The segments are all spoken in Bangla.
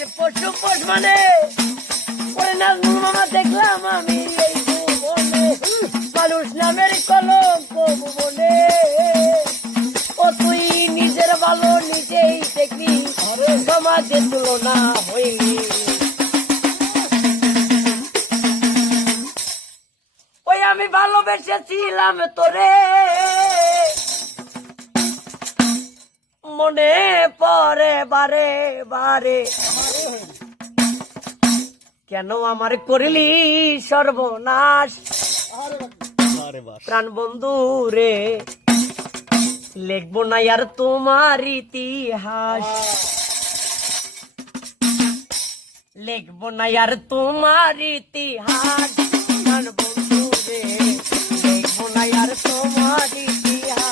বনের পশু পোষ মানে ওরে নাজমুল মামা দেখলাম আমি এই ভুবনে মানুষ নামের কলঙ্ক ভুবনে ও তুই নিজের ভালো নিজেই দেখবি সমাজের তুলনা হইলি ওই আমি ভালোবেসেছিলাম তোরে মনে পড়ে বারে বারে কেন আমার করলি সর্বনাশ প্রাণ বন্ধু রে লিখবো না আর তোমার ইতিহাস লিখবো না আর তোমার ইতিহাস প্রাণ বন্ধু রে লিখবো না আর তোমার ইতিহাস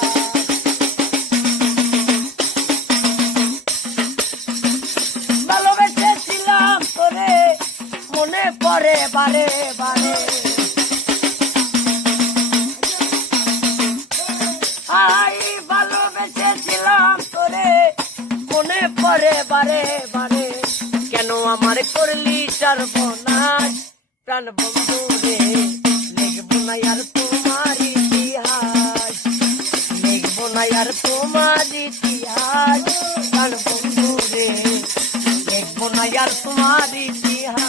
ভালোবেসেছিলাম তোরে মনে পড়ে বারে বারে আই ভালোবেসেছিলাম তোরে মনে পড়ে বারে বারে কেন আমার করলি সর্বনাশ প্রাণ বন্ধু রে লিখবো না আর তোমার ইতিহাস লিখবো না আর তোমার ইতিহাস প্রাণ বন্ধু রে লিখবো না আর তোমার ইতিহাস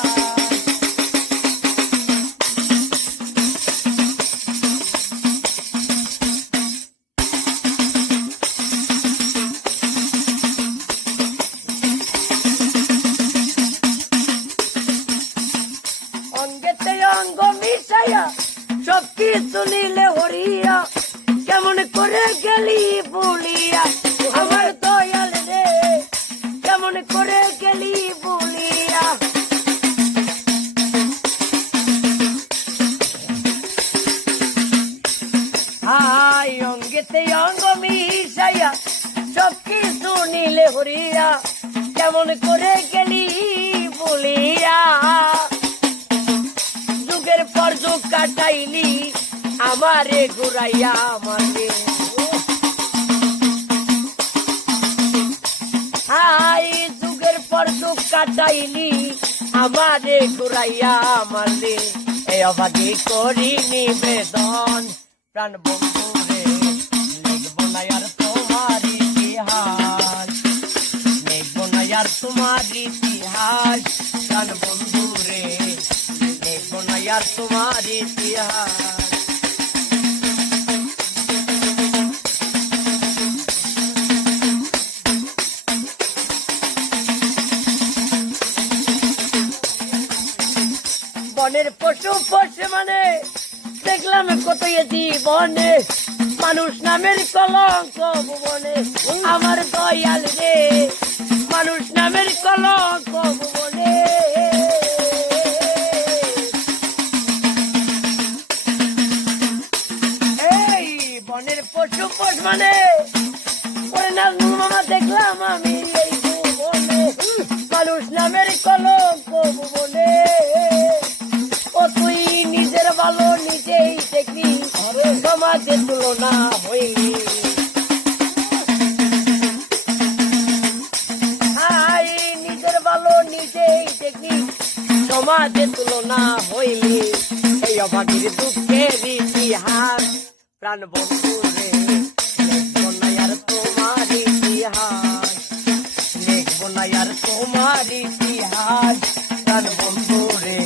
অঙ্গেতে অঙ্গ মিশাইয়া সব কিছু নিলে হরিয়া কেমন করে গেলি বলিয়া আমার দয়াল রে কেমন করে গেলি বলিয়া হাই অঙ্গেতে অঙ্গ মিশাইয়া সব কিছু নিলে হরিয়া কেমন করে গেলি বলিয়া যুগের পর যুগ কাটাইলি আমারে ঘুরাইয়া আমারে হাই যুগের পর যুগ কাটাইলি আমারে ঘুরাইয়া আমারে এই অবাধি করি নিবেদন প্রাণ বন্ধু রে লিখবো না আর তোমার ইতিহাস লিখবো না আর তোমার ইতিহাস প্রাণ বন্ধু রে লিখবো না আর তোমার ইতিহাস বনের পশু পশু মানে দেখলাম কত জীবনে মানুষ নামের কলঙ্ক ভুবনে আমার দয়াল রে মানুষ নামের কলঙ্ক ভুবনে এই বনের পশু পোষ মানে ওরে নাজমুল মামা দেখলাম আমি এই ভুবনে মানুষ নামের কলঙ্ক ভুবনে ও তুই নিজের ভালো নিজেই দেখবি সমাজের তুলনা হইলি হাই নিজের ভালো নিজেই দেখবি সমাজের তুলনা হইলি এই অভাগীর দুঃখের ইতিহাস প্রাণ বন্ধু রে লিখবো না আর তোমার ইতিহাস লিখবো না আর তোমার ইতিহাস প্রাণ বন্ধু রে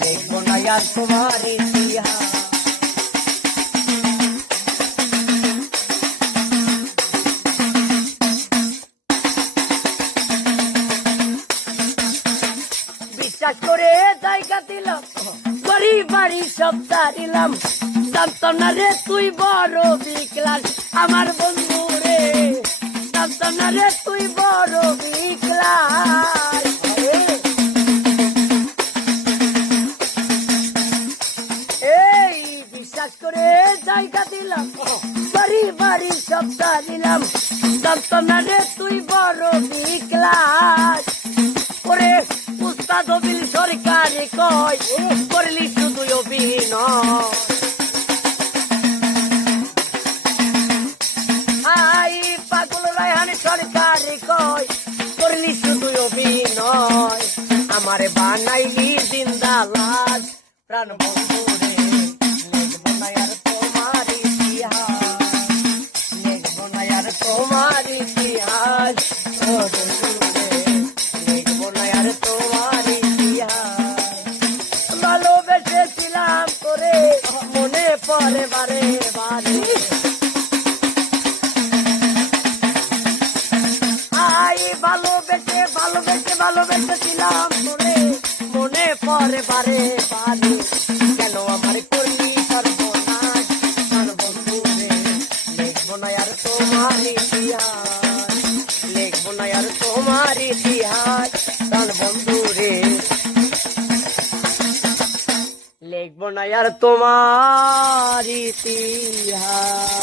লিখবো না আর তোমার ইতিহাস বিশ্বাস করে জায়গা দিলাম বাড়ি বাড়ি সব দাঁড়িলাম জানতাম না রে তুই বড় বিকলাল আমার বন্ধু রে জানতাম না রে তুই বড় বিকলাল এই বিশ্বাস করে জায়গা দিলাম বাড়ি বাড়ি সব দাঁড়িলাম জানতাম না রে তুই বড় বিকলাল ওরে উস্তাদ বিল সরকারে কয় করলি শুধু অভিনয় আই পাগল রায়হান সরকারে কয় করলি শুধু অভিনয় আমারে বানাইলি জিন্দা লাশ প্রাণ বন্ধু রে লিখবো না আর তোমার ইতিহাস লিখবো না আর তোমার ইতিহাস ও বন্ধু রে লিখবো না আর তোমার ইতিহাস ভালোবেসেছিলাম তোরে মনে পড়ে বারে বারে ভালোবেসেছিলাম তোরে মনে পড়ে বারে বারে কেন আমার করলি সর্বনাশ আর বন্ধু রে লিখবো না আর তোমার ইতিহাস লিখবো না আর তোমার ইতিহাস তার বন্ধু রে লিখবো না আর তোমার ইতিহাস।